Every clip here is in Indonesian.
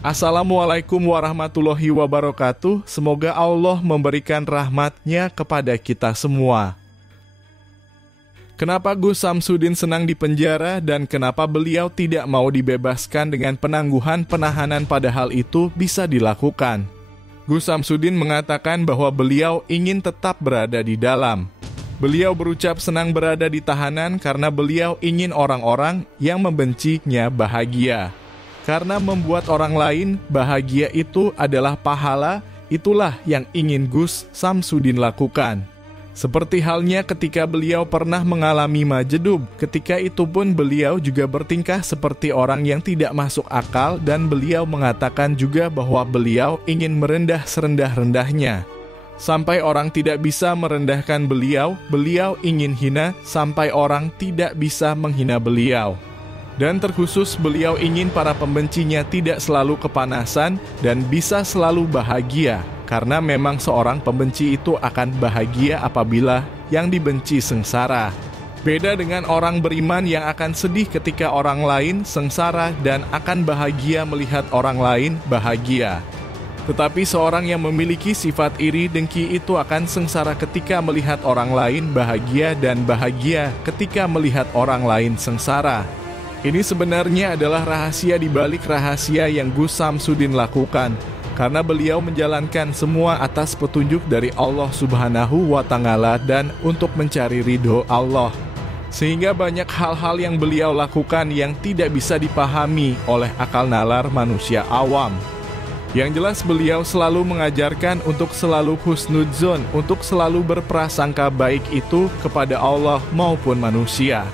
Assalamualaikum warahmatullahi wabarakatuh. Semoga Allah memberikan rahmat-Nya kepada kita semua. Kenapa Gus Samsudin senang dipenjara dan kenapa beliau tidak mau dibebaskan dengan penangguhan penahanan padahal itu bisa dilakukan? Gus Samsudin mengatakan bahwa beliau ingin tetap berada di dalam. Beliau berucap senang berada di tahanan karena beliau ingin orang-orang yang membencinya bahagia. Karena membuat orang lain bahagia itu adalah pahala, itulah yang ingin Gus Samsudin lakukan. Seperti halnya ketika beliau pernah mengalami majedub, ketika itu pun beliau juga bertingkah seperti orang yang tidak masuk akal dan beliau mengatakan juga bahwa beliau ingin merendah serendah-rendahnya. Sampai orang tidak bisa merendahkan beliau, beliau ingin hina sampai orang tidak bisa menghina beliau. Dan terkhusus beliau ingin para pembencinya tidak selalu kepanasan dan bisa selalu bahagia. Karena memang seorang pembenci itu akan bahagia apabila yang dibenci sengsara. Beda dengan orang beriman yang akan sedih ketika orang lain sengsara dan akan bahagia melihat orang lain bahagia. Tetapi seorang yang memiliki sifat iri dengki itu akan sengsara ketika melihat orang lain bahagia dan bahagia ketika melihat orang lain sengsara. Ini sebenarnya adalah rahasia di balik rahasia yang Gus Samsudin lakukan, karena beliau menjalankan semua atas petunjuk dari Allah Subhanahu wa Ta'ala dan untuk mencari ridho Allah. Sehingga banyak hal-hal yang beliau lakukan yang tidak bisa dipahami oleh akal nalar manusia awam. Yang jelas beliau selalu mengajarkan untuk selalu husnudzon, untuk selalu berprasangka baik itu kepada Allah maupun manusia.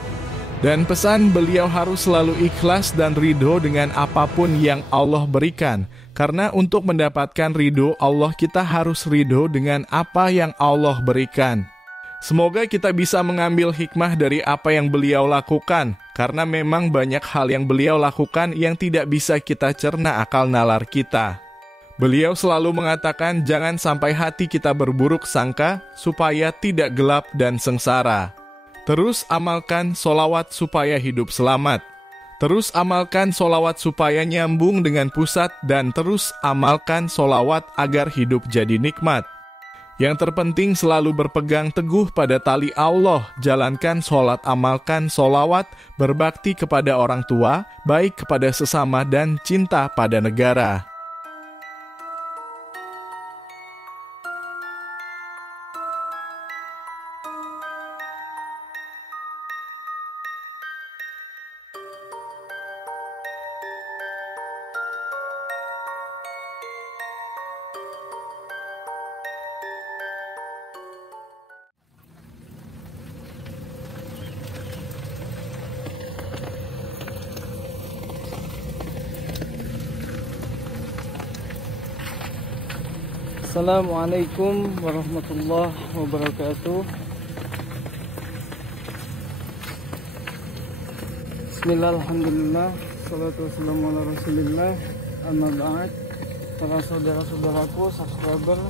Dan pesan beliau harus selalu ikhlas dan ridho dengan apapun yang Allah berikan. Karena untuk mendapatkan ridho Allah kita harus ridho dengan apa yang Allah berikan. Semoga kita bisa mengambil hikmah dari apa yang beliau lakukan. Karena memang banyak hal yang beliau lakukan yang tidak bisa kita cerna akal nalar kita. Beliau selalu mengatakan jangan sampai hati kita berburuk sangka supaya tidak gelap dan sengsara. Terus amalkan solawat supaya hidup selamat. Terus amalkan solawat supaya nyambung dengan pusat dan terus amalkan solawat agar hidup jadi nikmat. Yang terpenting selalu berpegang teguh pada tali Allah, jalankan sholat, amalkan solawat, berbakti kepada orang tua, baik kepada sesama dan cinta pada negara. Assalamualaikum warahmatullahi wabarakatuh. Bismillah, alhamdulillah, salatu wassalamu ala rasulillah, amma ba'd. Para saudara-saudaraku, subscriber,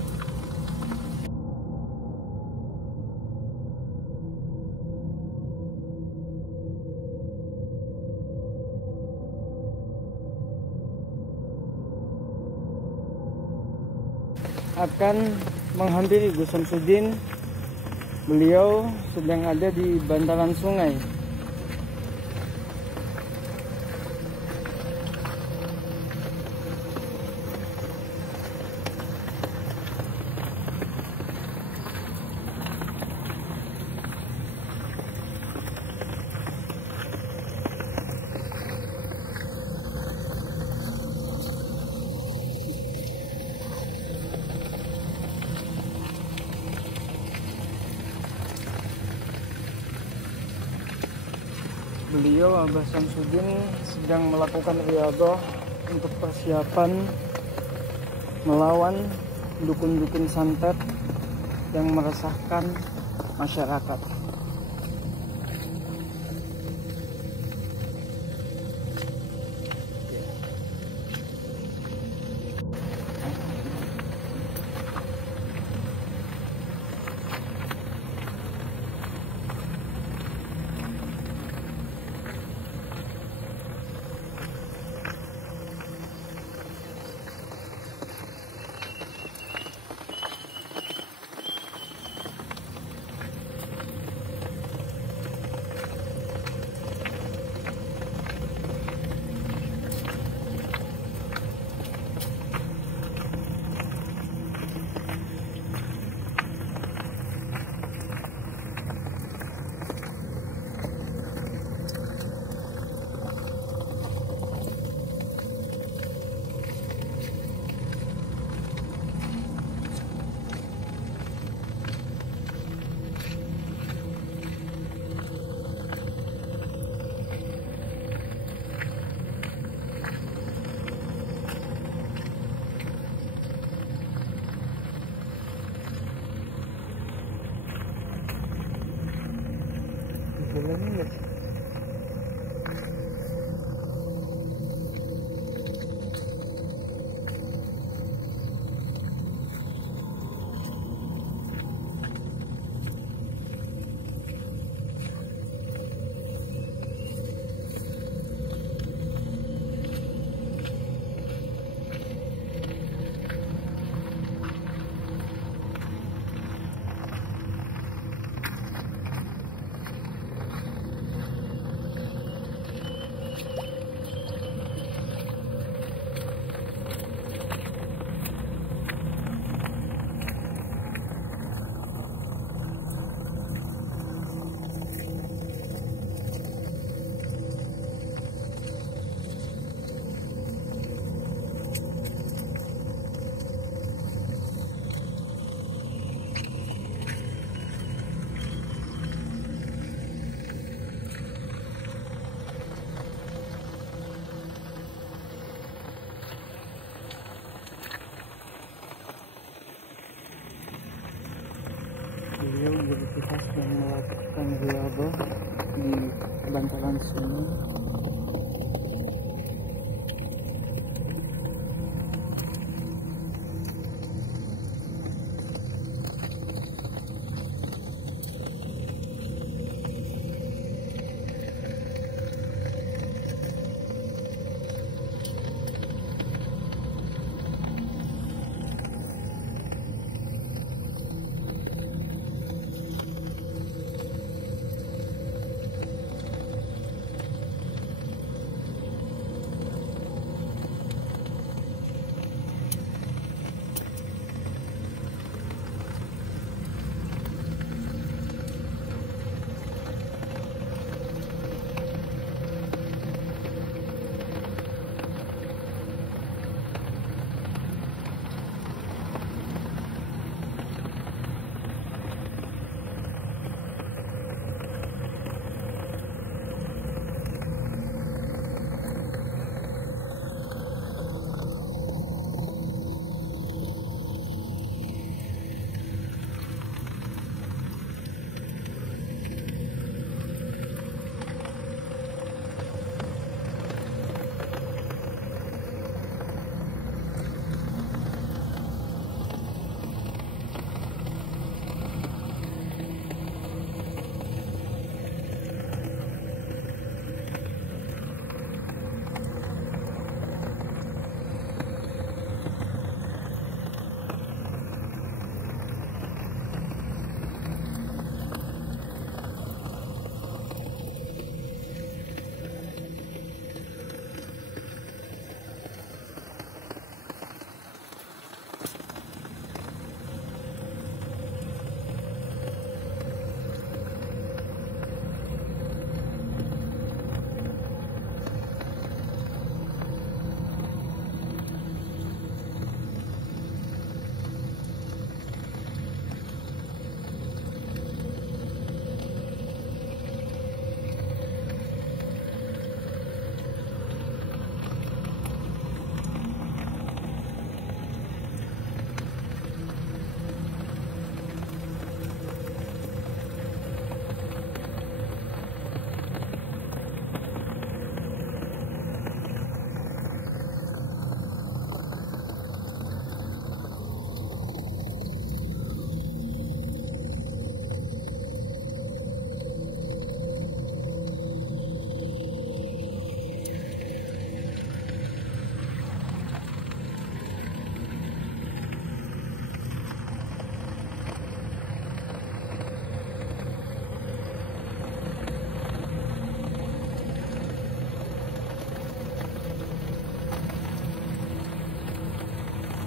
akan menghampiri Gus Samsudin. Beliau sedang ada di bantaran sungai. Beliau Abah Samsudin sedang melakukan riyadhah untuk persiapan melawan dukun-dukun santet yang meresahkan masyarakat. jalan ya. Beliau beraktivitas dan melakukan riadah di bantaran sungai.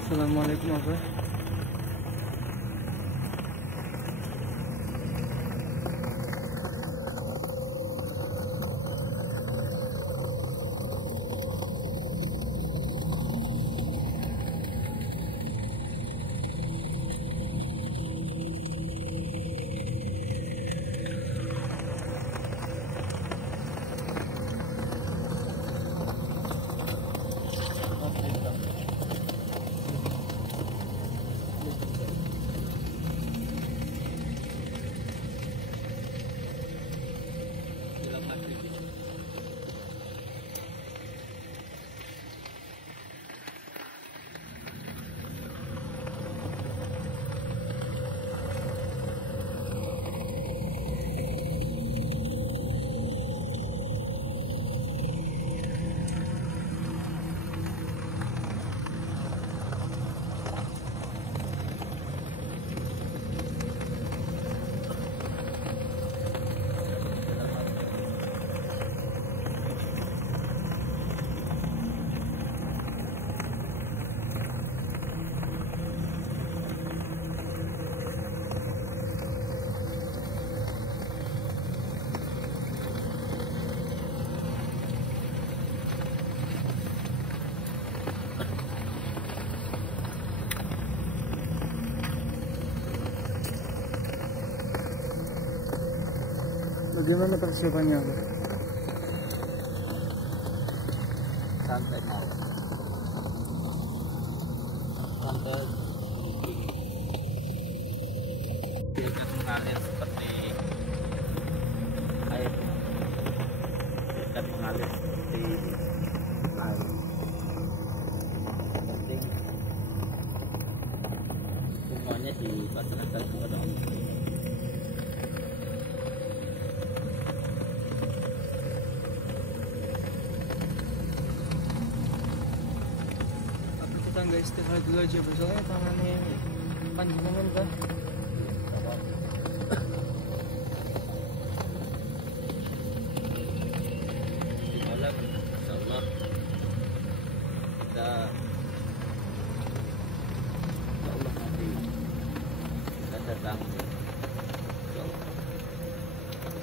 Assalamualaikum Abah. Bagaimana persiapannya, Abah? Santai mau. Santai. Tidak mengalir seperti air. Tidak mengalir seperti air. Penting semuanya dipasrahkan kepada Allah. Kita nggak istirahat dulu aja, soalnya tangannya panjangan kan. Di malam insyaallah kita insyaallah nanti kita datang insyaallah. Kan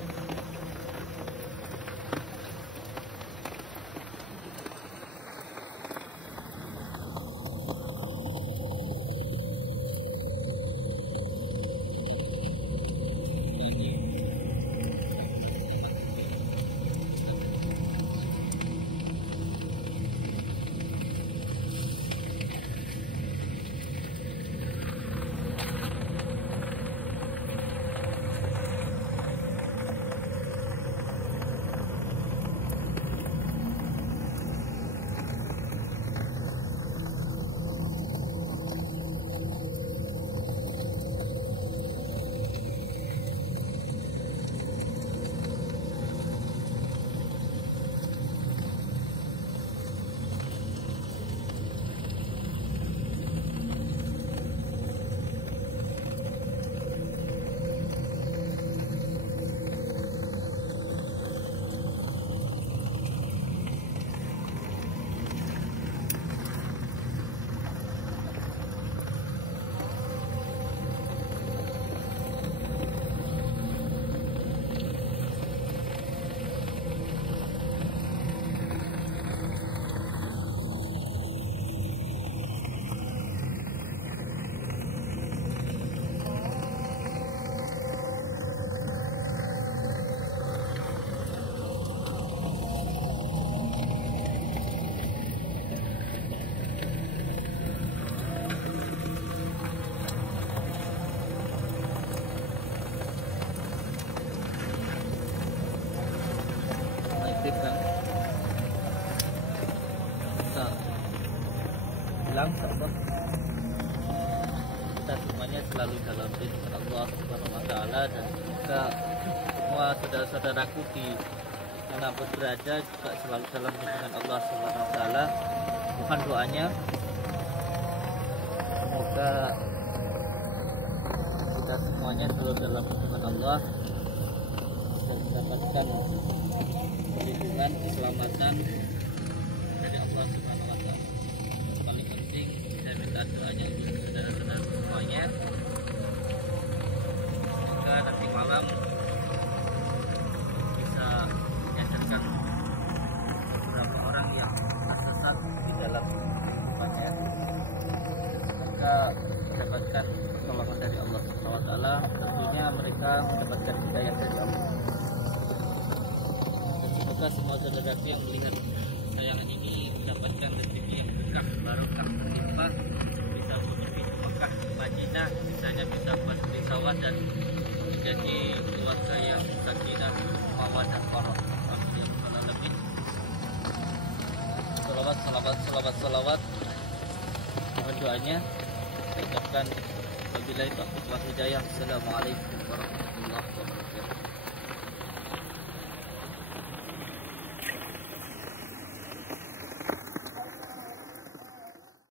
kita bilang sahabat kita semuanya selalu dalam lindungan Allah Subhanahu wa Ta'ala, dan kita semua saudara-saudaraku di manapun berada juga selalu dalam lindungan Allah Subhanahu wa Ta'ala. Mohon doanya semoga kita semuanya selalu dalam lindungan Allah dan mendapatkan perlindungan, keselamatan dari Allah Subhanahu wa Ta'ala. Paling penting saya minta doanya untuk saudara-saudara semuanya, semoga nanti malam bisa menyadarkan beberapa orang yang tersesat di dalam kehidupannya, semoga mendapatkan pertolongan dari Allah Subhanahu wa Ta'ala. Tentunya mereka mendapatkan hidayah dari Allah. Semoga semua saudaraku yang melihat tayangan ini mendapatkan rezeki yang berkah, barokah, berlimpah, bisa menuju Mekah, Madinah, misalnya bisa buat beli sawah dan menjadi keluarga yang sakinah, mawaddah, warahmah. Yang lebih salawat. Mohon doanya. Saya ucapkan wabillahi taufiq wal hidayah. Assalamualaikum warahmatullahi wabarakatuh.